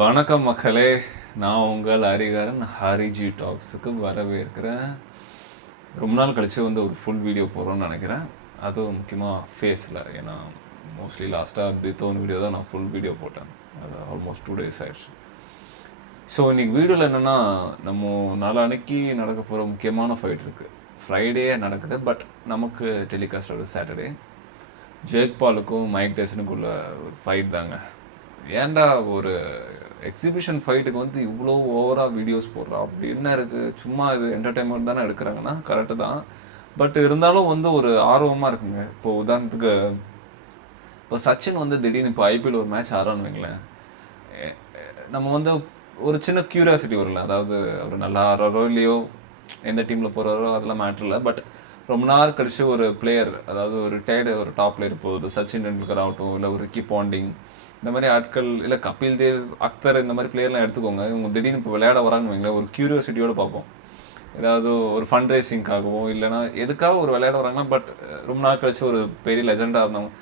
வணக்கம் மக்களே. நான் உங்கள் ஹரிகரன் ஹரிஜி டாக்ஸுக்கு வரவேற்கிறேன். ரொம்ப நாள் கழித்து வந்து ஒரு ஃபுல் வீடியோ போகிறோம்னு நினைக்கிறேன். அதுவும் முக்கியமாக ஃபேஸில் ஏன்னா மோஸ்ட்லி லாஸ்ட்டாக பித்தோன் வீடியோ தான் நான் ஃபுல் வீடியோ போட்டேன். அது ஆல்மோஸ்ட் டூ டேஸ் ஆயிடுச்சு. ஸோ இன்றைக்கி வீடியோவில் என்னென்னா நம்ம நாளான்னைக்கு நடக்க போகிற முக்கியமான ஃபைட் இருக்குது ஃப்ரைடே நடக்குது பட் நமக்கு டெலிகாஸ்ட் ஆகுது சாட்டர்டே ஜேக் பாலுக்கும் மைக் டேசனுக்கும் உள்ள ஒரு ஃபைட் தாங்க. ஏன்டா ஒரு எக்ஸிபிஷன் ஃபைட்டுக்கு வந்து இவ்வளோ ஓவராக வீடியோஸ் போடுறா. அப்படி என்ன இருக்குது சும்மா இது என்டர்டைன்மெண்ட் தானே எடுக்கிறாங்கன்னா கரெக்டு தான். பட் இருந்தாலும் வந்து ஒரு ஆர்வமாக இருக்குங்க. இப்போ உதாரணத்துக்கு இப்போ சச்சின் வந்து திடீர்னு இப்போ ஐபிஎல் ஒரு மேட்ச் ஆடுறான்னு வைங்களேன். நம்ம வந்து ஒரு சின்ன கியூரியாசிட்டி வரல அதாவது அவர் நல்லா ஆடுறாரோ இல்லையோ எந்த டீமில் போகிறாரோ அதெல்லாம் மேட்ரு இல்லை. பட் ரொம்ப நாள் கழிச்சு ஒரு பிளேயர் அதாவது ஒரு டேடு ஒரு டாப் பிளேயர் இப்போ ஒரு சச்சின் டெண்டுல்கர் ஆகட்டும் இல்லை ஒரு ரிக்கி பாண்டிங் இந்த மாதிரி ஆட்கள் இல்லை கபில் தேவ் அக்தர் இந்த மாதிரி பிளேயர்லாம் எடுத்துக்கோங்க. இவங்க திடீர்னு இப்போ விளையாட வரான்னு வைங்களேன். ஒரு கியூரியாசிட்டியோட பார்ப்போம். ஏதாவது ஒரு ஃபண்ட் ரேசிங்காகவோ இல்லைன்னா எதுக்காக ஒரு விளையாட வராங்கன்னா பட் ரொம்ப நாள் கழிச்சு ஒரு பெரிய லெஜெண்டாக இருந்தவங்க.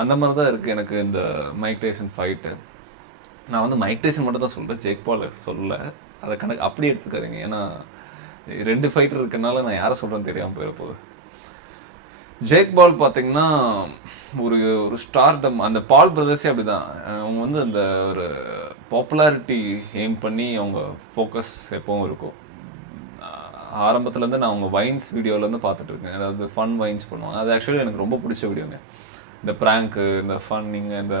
அந்த மாதிரி தான் இருக்குது எனக்கு இந்த மைக் ஃபைட்டு நான் வந்து மைக் மட்டும் தான் சொல்கிறேன் ஜேக் பால் சொல்ல. அதை கணக்கு அப்படி எடுத்துக்காதீங்க. ஏன்னா ரெண்டு ஃபைட்டர் இருக்கனால நான் யாரை சொல்கிறேன்னு தெரியாமல் போயிட போகுது. ஜேக் பால் பார்த்தீங்கன்னா ஒரு ஒரு ஸ்டார்டம் அந்த பால் பிரதர்ஸே அப்படிதான். அவங்க வந்து அந்த ஒரு பாப்புலாரிட்டி எய்ம் பண்ணி அவங்க ஃபோக்கஸ் எப்பவும் இருக்கும். ஆரம்பத்துலேருந்து நான் அவங்க வைன்ஸ் வீடியோலேருந்து பார்த்துட்டு இருக்கேன் அதாவது ஃபன் வைன்ஸ் பண்ணுவாங்க. அது ஆக்சுவலி எனக்கு ரொம்ப பிடிச்ச வீடியோங்க இந்த ப்ராங்க்கு இந்த ஃபன்னிங் இந்த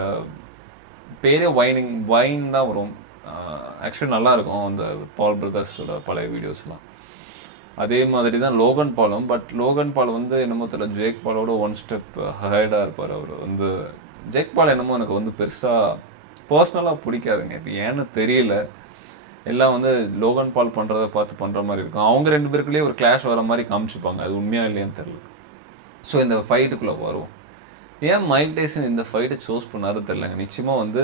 பேரே வைனிங் வைன் தான் வரும். ஆக்சுவலி நல்லாயிருக்கும் அந்த பால் பிரதர்ஸோட பழைய வீடியோஸ்லாம் அதே மாதிரி தான் லோகன் பாலும் பட் லோகன் பால் வந்து என்னமோ தெரியல ஜேக் பாலோட ஒன் ஸ்டெப் ஹைடாக இருப்பார் அவர். வந்து ஜேக் பால் என்னமோ எனக்கு வந்து பெருசாக பர்சனலாக பிடிக்காதுங்க. இது ஏன்னு தெரியல. எல்லாம் வந்து லோகன் பால் பண்ணுறத பார்த்து பண்ணுற மாதிரி இருக்கும். அவங்க ரெண்டு பேருக்குள்ளேயே ஒரு கிளாஷ் வர மாதிரி காமிச்சுப்பாங்க. அது உண்மையாக இல்லையான்னு தெரியல. ஸோ இந்த ஃபைட்டுக்குள்ளே வரும் ஏன் மைக் டேசன் இந்த ஃபைட்டை சூஸ் பண்ணாரு தெரிலங்க நிச்சயமாக வந்து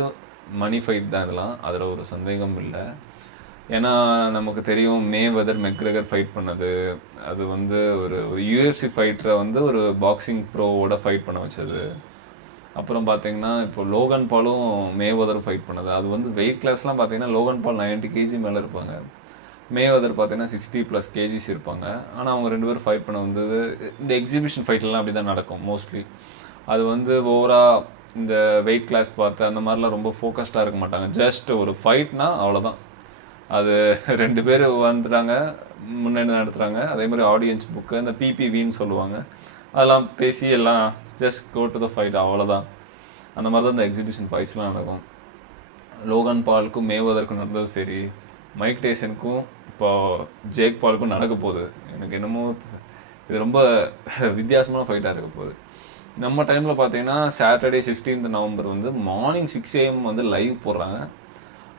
மணி ஃபைட் தான் இதெல்லாம். அதில் ஒரு சந்தேகம் இல்லை. ஏன்னா நமக்கு தெரியும் மே வெதர் மெக்ரகர் ஃபைட் பண்ணது. அது வந்து ஒரு ஒரு யூஎஃப்சி ஃபைட்டரை வந்து ஒரு பாக்ஸிங் ப்ரோவோட ஃபைட் பண்ண வச்சது. அப்புறம் பார்த்தீங்கன்னா இப்போ லோகன் பாலும் மேவதர் ஃபைட் பண்ணது. அது வந்து வெயிட் கிளாஸ்லாம் பார்த்தீங்கன்னா லோகன் பால் 90 கேஜி மேலே இருப்பாங்க. மேவதர் பார்த்தீங்கன்னா சிக்ஸ்டி ப்ளஸ் கேஜிஸ் இருப்பாங்க. ஆனால் அவங்க ரெண்டு பேரும் ஃபைட் பண்ண வந்தது இந்த எக்ஸிபிஷன் ஃபைட்லாம் அப்படி தான் நடக்கும் மோஸ்ட்லி அது வந்து ஓவராக இந்த வெயிட் கிளாஸ் பார்த்து அந்த மாதிரிலாம் ரொம்ப ஃபோக்கஸ்டாக இருக்க மாட்டாங்க. ஜஸ்ட் ஒரு ஃபைட்னா அவ்வளோதான் அது ரெண்டு பேர் வந்துட்டாங்க முன்னாடி நடத்துகிறாங்க அதே மாதிரி ஆடியன்ஸ் புக்கு அந்த பிபிவின்னு சொல்லுவாங்க. அதெல்லாம் பேசி எல்லாம் just go to the fight அவ்வளோதான் அந்த மாதிரி தான் இந்த எக்ஸிபிஷன் ஃபைட்ஸ்லாம் நடக்கும். லோகன் பாலுக்கும் மேவதற்கும் நடந்தது சரி. மைக் டேசனுக்கும் இப்போ ஜேக் பாலுக்கும் நடக்க போகுது. எனக்கு என்னமோ இது ரொம்ப வித்தியாசமான ஃபைட்டாக இருக்க போகுது. நம்ம டைமில் பார்த்தீங்கன்னா சாட்டர்டே 16th நவம்பர் வந்து மார்னிங் சிக்ஸ் ஏஎம் வந்து லைவ் போடுறாங்க.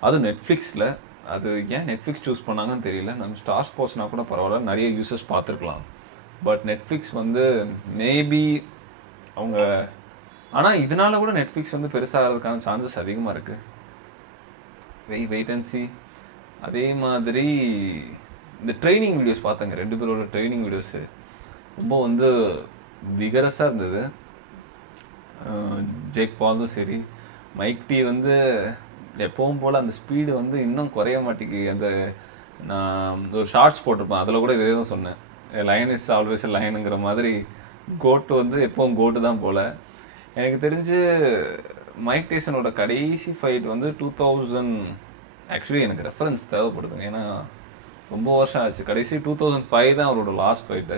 அது நெட்ஃப்ளிக்ஸில் அது ஏன் நெட்ஃப்ளிக்ஸ் சூஸ் பண்ணாங்கன்னு தெரியல. நம்ம ஸ்டார் ஸ்போர்ட்ஸ்னா கூட பரவாயில்ல. நிறைய யூசர்ஸ் பார்த்துருக்கலாம். பட் நெட்ஃப்ளிக்ஸ் வந்து மேபி அவங்க ஆனால் இதனால கூட நெட்ஃப்ளிக்ஸ் வந்து பெருசாகிறதுக்கான சான்சஸ் அதிகமாக இருக்குது வெய் வெயிட் அண்ட் சி அதே மாதிரி இந்த ட்ரைனிங் வீடியோஸ் பார்த்தேங்க ரெண்டு பேரோட ட்ரைனிங் வீடியோஸு ரொம்ப வந்து விகரஸாக இருந்தது. ஜெக் பாலும் சரி. மைக் டி வந்து எப்பவும் போல் அந்த ஸ்பீடு வந்து இன்னும் குறைய மாட்டேங்குது. அந்த நான் ஒரு ஷார்ட்ஸ் போட்டிருப்பேன். அதில் கூட இதே தான் சொன்னேன். லைன் இஸ் ஆல்வேஸ் லைனுங்கிற மாதிரி கோட்டு வந்து எப்பவும் கோட்டு தான் போல். எனக்கு தெரிஞ்சு மைக் டேசனோட கடைசி ஃபைட் வந்து டூ தௌசண்ட் ஆக்சுவலி எனக்கு ரெஃபரன்ஸ் தேவைப்படுதுங்க. ஏன்னா ரொம்ப வருஷம் ஆச்சு. கடைசி டூ தௌசண்ட் ஃபைவ் தான் அவரோட லாஸ்ட் ஃபைட்டு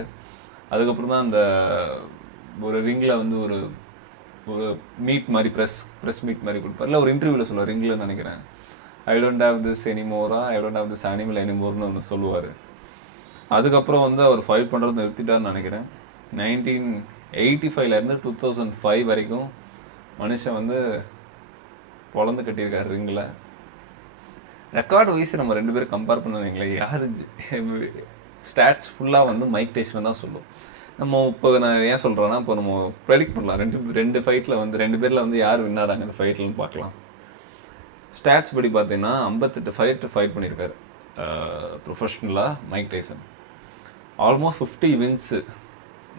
அதுக்கப்புறம் தான் அந்த ஒரு ரிங்கில் வந்து ஒரு ஒரு மீட் மாதிரி ப்ரெஸ் ப்ரெஸ் மீட் மாதிரி கொடுப்பார். இல்லை ஒரு இன்டர்வியூவில் சொல்லுவார். ரிங்கில் நினைக்கிறேன். I don't have this எனிமோரா I don't have this animal எனிமோர்னு ஒன்று சொல்லுவார். அதுக்கப்புறம் வந்து அவர் ஃபைட் பண்ணுறது நிறுத்திட்டார்னு நினைக்கிறேன். நைன்டீன் எயிட்டி ஃபைவ்லேருந்து டூ தௌசண்ட் ஃபைவ் வரைக்கும் மனுஷன் வந்து பொழந்து கட்டியிருக்காரு ரிங்கில் ரெக்கார்டு வைஸ் நம்ம ரெண்டு பேரும் கம்பேர் பண்ணுவீங்களே யார் ஸ்டாட்ஸ் ஃபுல்லாக வந்து மைக் டேஷன் தான் சொல்லும். நம்ம இப்போ நான் ஏன் சொல்கிறேன்னா இப்போ நம்ம ப்ரெடிக்ட் பண்ணலாம். ரெண்டு ரெண்டு ஃபைட்டில் வந்து ரெண்டு பேரில் வந்து யார் வின்னாராங்க இந்த ஃபைட்லன்னு பார்க்கலாம். ஸ்டாட்ஸ் படி பார்த்தீங்கன்னா ஐம்பத்தெட்டு ஃபைட் ஃபைட் பண்ணியிருக்காரு. ப்ரொஃபஷ்னலாக Mike Tyson almost fifty wins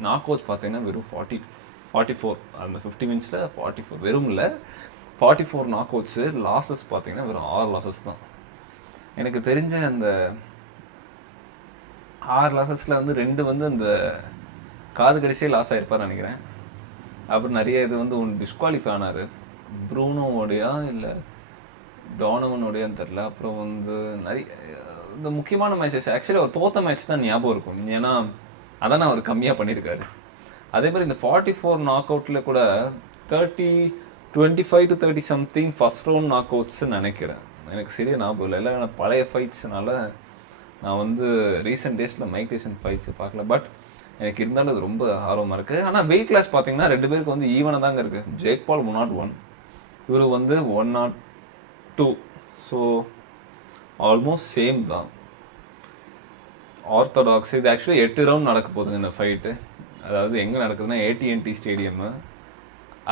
knock out பார்த்தீங்கன்னா வெறும் ஃபார்ட்டி ஃபார்ட்டி ஃபோர் அந்த ஃபிஃப்டி வின்ஸில் ஃபார்ட்டி ஃபோர் வெறும் இல்லை forty four knock outs losses பார்த்தீங்கன்னா வெறும் ஆறு லாசஸ் தான். எனக்கு தெரிஞ்ச அந்த ஆறு லாசஸில் வந்து ரெண்டு வந்து அந்த காது கடிச்சே லாஸ் ஆயிருப்பார்னு நினைக்கிறேன். அப்புறம் நிறைய இது வந்து ஒன்று டிஸ்குவாலிஃபை ஆனார். ப்ரூனோவோடையா இல்லை டானவனோடையான்னு தெரில அப்புறம் வந்து நிறைய இந்த முக்கியமான மேட்சஸ் ஆக்சுவலி அவர் தோத்த மேட்ச் தான் ஞாபகம் இருக்கும். ஏன்னா அதான் அவர் கம்மியாக பண்ணியிருக்காரு. அதே மாதிரி இந்த ஃபார்ட்டி ஃபோர் நாக் அவுட்டில் கூட thirty twenty five to thirty something first round knock அவுட்ஸ்ன்னு நினைக்கிறேன். எனக்கு சரியா ஞாபகம் இல்லை. இல்லை பழைய ஃபைட்ஸ்னால நான் வந்து ரீசெண்ட் டேஸில் மைக்ரேஷன் ஃபைட்ஸ் பார்க்கல. பட் எனக்கு இருந்தாலும் அது ரொம்ப ஆர்வமாக இருக்குது ஆனால் வெயிட் கிளாஸ் பார்த்தீங்கன்னா ரெண்டு பேருக்கு வந்து ஈவனாக தாங்க இருக்குது Jake Paul one not one இவர் வந்து one not two so almost same தான். ஆர்த்தடாக்ஸ் இது ஆக்சுவலி எட்டு ரவுண்ட் நடக்க போகுதுங்க இந்த ஃபைட்டு அதாவது எங்கே நடக்குதுன்னா AT and T stadium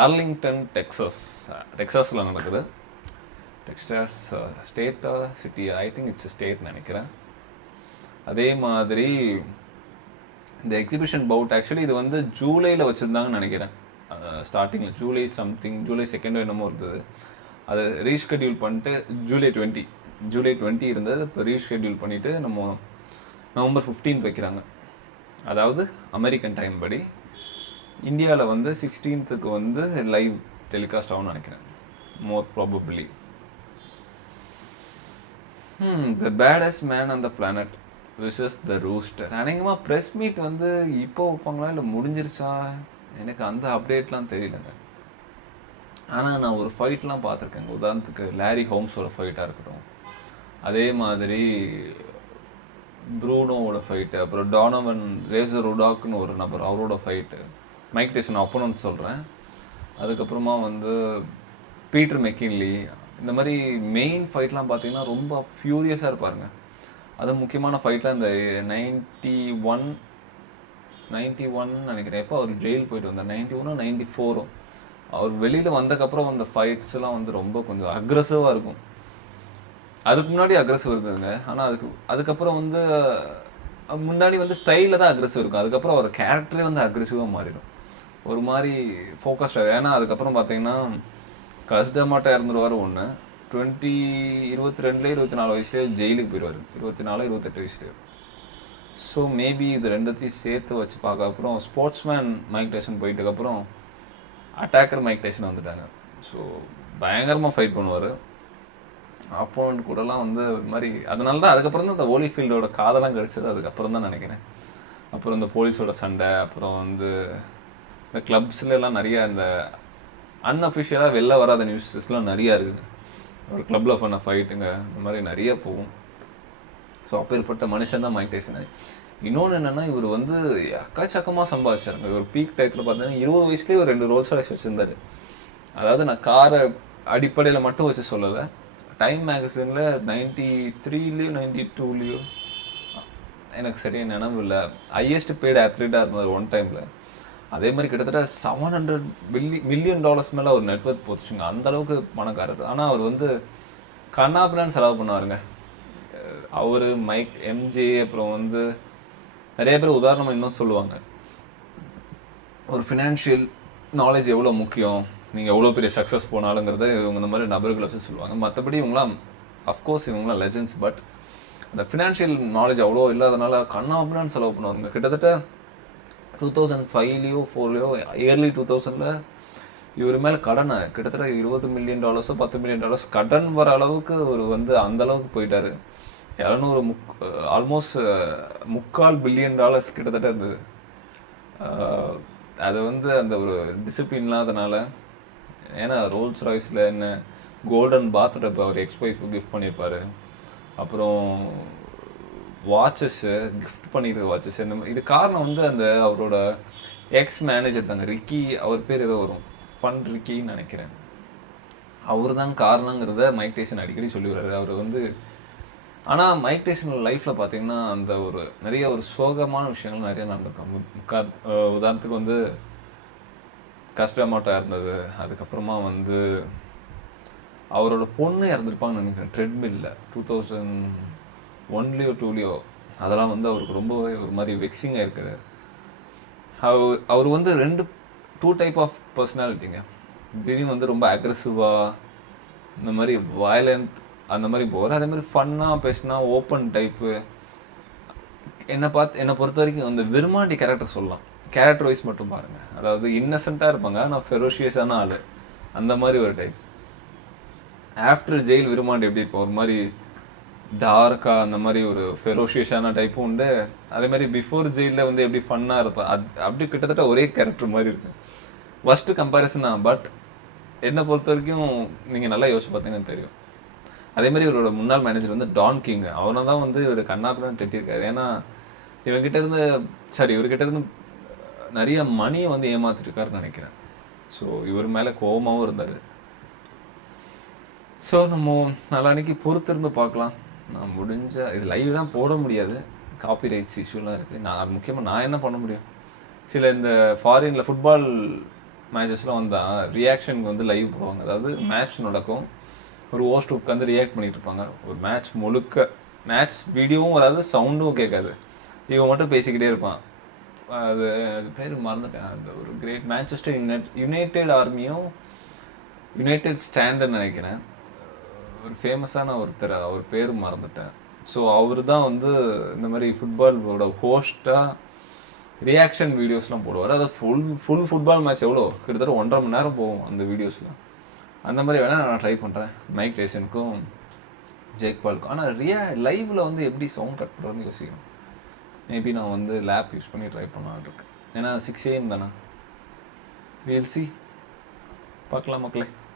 Arlington Texas டெக்ஸாஸில் நடக்குது. Texas ஸ்டேட்டா city I think it's state நினைக்கிறேன். அதே மாதிரி இந்த எக்ஸிபிஷன் பவுட் ஆக்சுவலி இது வந்து ஜூலையில் வச்சுருந்தாங்கன்னு நினைக்கிறேன். ஸ்டார்டிங்கில் ஜூலை சம்திங் ஜூலை செகண்டோ என்னமோ இருந்தது. அதை ரீஷெட்யூல் பண்ணிட்டு ஜூலை டுவெண்ட்டி ஜூலை டுவெண்ட்டி இருந்தது. இப்போ ரீஷெட்யூல் பண்ணிவிட்டு நம்ம நவம்பர் ஃபிஃப்டீன்த் வைக்கிறாங்க. அதாவது அமெரிக்கன் டைம் படி. இந்தியாவில் வந்து சிக்ஸ்டீன்த்துக்கு வந்து லைவ் டெலிகாஸ்ட் ஆகும்னு நினைக்கிறேன். More probably the baddest man on the planet vicious the rooster அநேகமாக ப்ரெஸ் மீட் வந்து இப்போ வைப்பாங்களா இல்லை முடிஞ்சிருச்சா? எனக்கு அந்த அப்டேட்லாம் தெரியலங்க. ஆனால் நான் ஒரு ஃபைட்லாம் பார்த்துருக்கேங்க. உதாரணத்துக்கு லாரி ஹோம்ஸோட ஃபைட்டாக இருக்கட்டும். அதே மாதிரி ப்ரூனோவோட ஃபைட்டு அப்புறம் டானவன் ரேசர் ருடாக்னு ஒரு நபர் அவரோட ஃபைட்டு மைக் டேஷன் அப்போனன்ட் சொல்கிறேன் அதுக்கப்புறமா வந்து பீட்டர் மெக்கின்லி இந்த மாதிரி மெயின் ஃபைட்லாம் பார்த்தீங்கன்னா ரொம்ப ஃபியூரியஸாக இருப்பாருங்க. அது முக்கியமான ஃபைட்டில் இந்த நைன்டி ஒன் நைன்டி ஒன் நினைக்கிறேன். எப்போ அவர் ஜெயில் போயிட்டு வந்தார்? நைன்டி ஒன்னும் நைன்டி ஃபோரும் அவர் வெளியில் வந்தக்கப்புறம் அந்த ஃபைட்ஸ்லாம் வந்து ரொம்ப கொஞ்சம் அக்ரஸிவாக இருக்கும். அதுக்கு முன்னாடி அக்ரஸிவ் இருந்ததுங்க. ஆனால் அதுக்கு அதுக்கப்புறம் வந்து முன்னாடி வந்து ஸ்டைலில் தான் அக்ரஸிவ் இருக்கும். அதுக்கப்புறம் அவர் கேரக்டரே வந்து அக்ரெசிவாக மாறிடும். ஒரு மாதிரி ஃபோக்கஸ்டாக ஏன்னா அதுக்கப்புறம் பார்த்தீங்கன்னா கஸ்டமாட்டாக இறந்துருவார் ஒன்று டுவெண்ட்டி இருபத்தி ரெண்டுல இருபத்தி நாலு வயசுலேயே ஜெயிலுக்கு போயிடுவார் இருபத்தி நாலு இருபத்தெட்டு வயசுலேயே. ஸோ மேபி இது ரெண்டத்தையும் சேர்த்து வச்சு பார்க்க அப்புறம் ஸ்போர்ட்ஸ்மேன் மைக் டேஷன் போயிட்டதுக்கப்புறம் அட்டாக்கர் மைக் டேஷன் வந்துட்டாங்க. ஸோ பயங்கரமாக ஃபைட் பண்ணுவார். அப்போனண்ட் கூடலாம் வந்து இது மாதிரி அதனால தான் அதுக்கப்புறம் தான் இந்த ஓலிஃபீல்டோட காதெல்லாம் கிடைச்சது. அதுக்கப்புறம் தான் நினைக்கிறேன். அப்புறம் இந்த போலீஸோட சண்டை அப்புறம் வந்து இந்த கிளப்ஸ்ல எல்லாம் நிறைய இந்த அன்அஃபிஷியலாக வெளில வராத நியூஸஸ்லாம் நிறையா இருக்குது. ஒரு கிளப்பில் பண்ண ஃபைட்டுங்க இந்த மாதிரி நிறைய போகும். ஸோ அப்பேற்பட்ட மனுஷன் தான் மைக் டைசன் இன்னொன்று என்னென்னா இவர் வந்து எக்கச்சக்கமாக சம்பாதிச்சாருங்க. இவர் பீக் டயத்தில் பார்த்தீங்கன்னா இருபது வயசுலேயே ஒரு ரெண்டு ரோல்ஸ் ரைஸ் வச்சிருந்தாரு. அதாவது நான் காரை அடிப்படையில் மட்டும் வச்சு சொல்லலை. டைம் மேகசினில் நைன்டி த்ரீலேயோ நைன்டி டூலேயோ எனக்கு சரியாக நினைவு இல்லை. ஹையஸ்ட் பெய்டு அத்லீட்டாக இருந்தார் ஒன் டைமில் அதே மாதிரி கிட்டத்தட்ட seven hundred milli million dollars மேலே ஒரு நெட்ஒர்க் போச்சுங்க. அந்த அளவுக்கு பணக்காரர். ஆனால் அவர் வந்து கண்ணாபிலான்னு செலவு பண்ணுவாருங்க. அவர் மைக் எம்ஜே அப்புறம் வந்து நிறைய பேர் உதாரணமாக இன்னும் சொல்லுவாங்க. ஒரு ஃபினான்ஷியல் நாலேஜ் எவ்வளோ முக்கியம்? நீங்கள் எவ்வளோ பெரிய சக்ஸஸ் போனாலுங்கிறத இவங்க இந்த மாதிரி நபர்களை வச்சு சொல்லுவாங்க. மற்றபடி இவங்களாம் அஃப்கோர்ஸ் இவங்களாம் லெஜெண்ட்ஸ் பட் அந்த ஃபினான்ஷியல் நாலேஜ் அவ்வளோ இல்லாதனால கண்ணாபிலான்னு செலவு பண்ணுவாங்க கிட்டத்தட்ட டூ தௌசண்ட் ஃபைவ்லேயோ ஃபோர்லேயோ இயர்லி டூ தௌசண்டில் இவர் மேலே கடனை கிட்டத்தட்ட இருபது மில்லியன் டாலர்ஸோ பத்து மில்லியன் டாலர்ஸ் கடன் வர அளவுக்கு ஒரு வந்து அந்த அளவுக்கு போயிட்டார். இரநூறு முக் ஆல்மோஸ்ட் முக்கால் பில்லியன் டாலர்ஸ் கிட்டத்தட்ட இருந்தது அது வந்து அந்த ஒரு டிசிப்ளின் இல்லாதனால ஏன்னா ரோல்ஸ் ராய்ஸில் என்ன கோல்டன் பாத் டப் அவர் எக்ஸ்பைஸ் கிஃப்ட் பண்ணியிருப்பார் அப்புறம் வாட்சஸ்ஸு கிஃப்ட் பண்ணிடுற வாட்சஸ் இந்த இது காரணம் வந்து அந்த அவரோட எக்ஸ் மேனேஜர் தாங்க. ரிக்கி அவர் பேர் ஏதோ வரும். ஃபன் ரிக்கின்னு நினைக்கிறேன். அவர் தான் காரணங்கிறத மைக் டேசன் அடிக்கடி சொல்லி வர்றாரு அவர் வந்து ஆனால் மைக் டேசன் லைஃப்பில் பார்த்தீங்கன்னா அந்த ஒரு நிறைய ஒரு சோகமான விஷயங்கள் நிறைய நடந்திருக்கும். உதாரணத்துக்கு வந்து கஷ்டமாட்டம் இருந்தது. அதுக்கப்புறமா வந்து அவரோட பொண்ணு இறந்துருப்பாங்கன்னு நினைக்கிறேன். ட்ரெட்மில்ல டூ தௌசண்ட் ஒன்லியோ டூலியோ அதெல்லாம் வந்து அவருக்கு ரொம்பவே ஒரு மாதிரி வெக்ஸிங்காக இருக்குது. அவர் அவர் வந்து ரெண்டு டூ டைப் ஆஃப் பர்சனாலிட்டிங்க திடீர்னு வந்து ரொம்ப அக்ரெசிவாக இந்த மாதிரி வயலண்ட் அந்த மாதிரி போகிற அதே மாதிரி ஃபன்னாக பேசினா ஓப்பன் டைப்பு என்னை பார்த்து என்னை பொறுத்த வரைக்கும் அந்த விருமாண்டி கேரக்டர் சொல்லலாம். கேரக்டர் வைஸ் மட்டும் பாருங்கள் அதாவது இன்னசென்ட்டாக இருப்பாங்க. ஆனால் ஃபெரோஷியஸான ஆள். அந்த மாதிரி ஒரு டைப் ஆஃப்டர் ஜெயில் விருமாண்டி எப்படி இருப்போம் ஒரு மாதிரி டார்க்கா அந்த மாதிரி ஒரு ஃபெரோஷியஸான டைப்பும் உண்டு. அதே மாதிரி பிஃபோர் ஜெயிலில் வந்து எப்படி ஃபன்னாக இருப்பேன் அது அப்படி கிட்டத்தட்ட ஒரே கேரக்டர் மாதிரி இருக்கு. ஃபஸ்ட்டு கம்பேரிசன் தான் பட் என்னை பொறுத்த வரைக்கும் நீங்கள் நல்லா யோசிச்சு பார்த்தீங்கன்னா தெரியும். அதே மாதிரி இவரோட முன்னாள் மேனேஜர் வந்து டான் கிங் அவனை தான் வந்து இவர் கண்ணாப்பின்னு திட்டிருக்காரு. ஏன்னா இவங்கிட்ட இருந்து சரி இவர்கிட்ட இருந்து நிறைய மணியை வந்து ஏமாத்திருக்காருன்னு நினைக்கிறேன். ஸோ இவர் மேலே கோபமாகவும் இருந்தார். ஸோ நம்ம நாளான்னைக்கு பொறுத்திருந்து பார்க்கலாம். நான் முடிஞ்ச இது லைவ்லாம் போட முடியாது. காப்பி ரைட்ஸ் இஷ்யூலாம் இருக்குது நான் அது முக்கியமாக நான் என்ன பண்ண முடியும்? சில இந்த ஃபாரினில் ஃபுட்பால் மேட்சஸ்லாம் வந்தால் ரியாக்ஷனுக்கு வந்து லைவ் போடுவாங்க. அதாவது மேட்ச் நடக்கும். ஒரு ஹோஸ்ட் உட்காந்து ரியாக்ட் பண்ணிகிட்டு இருப்பாங்க. ஒரு மேட்ச் முழுக்க மேட்ச் வீடியோவும் அதாவது சவுண்டும் கேட்காது. இவன் மட்டும் பேசிக்கிட்டே இருப்பான். அது அது பேர் மறந்துட்டேன். அந்த ஒரு கிரேட் மேன்செஸ்டர் யுனைட் யுனைடெட் ஆர்மியும் யுனைடெட் ஸ்டாண்டுன்னு நினைக்கிறேன். ஒரு ஃபேமஸான ஒருத்தர் அவர் பேர் மறந்துட்டேன். ஸோ அவர் தான் வந்து இந்த மாதிரி ஃபுட்பாலோட ஹோஸ்ட்டாக ரியாக்ஷன் வீடியோஸ்லாம் போடுவார். அது ஃபுல் ஃபுல் ஃபுட்பால் மேட்ச் எவ்வளோ? கிட்டத்தட்ட ஒன்றரை மணி நேரம் போகும் அந்த வீடியோஸ்லாம் அந்த மாதிரி வேணால் நான் ட்ரை பண்ணுறேன் மைக் டேசனுக்கும் ஜெக் பாலுக்கும் ஆனால் ரியா லைவில் வந்து எப்படி சவுண்ட் கட் பண்ணுறதுன்னு யோசிக்கணும். மேபி நான் வந்து லேப் யூஸ் பண்ணி ட்ரை பண்ணலான்னு இருக்கேன். ஏன்னா சிக்ஸ் ஏஎம் தானே. வீல் சி பார்க்கலாம் மக்களே.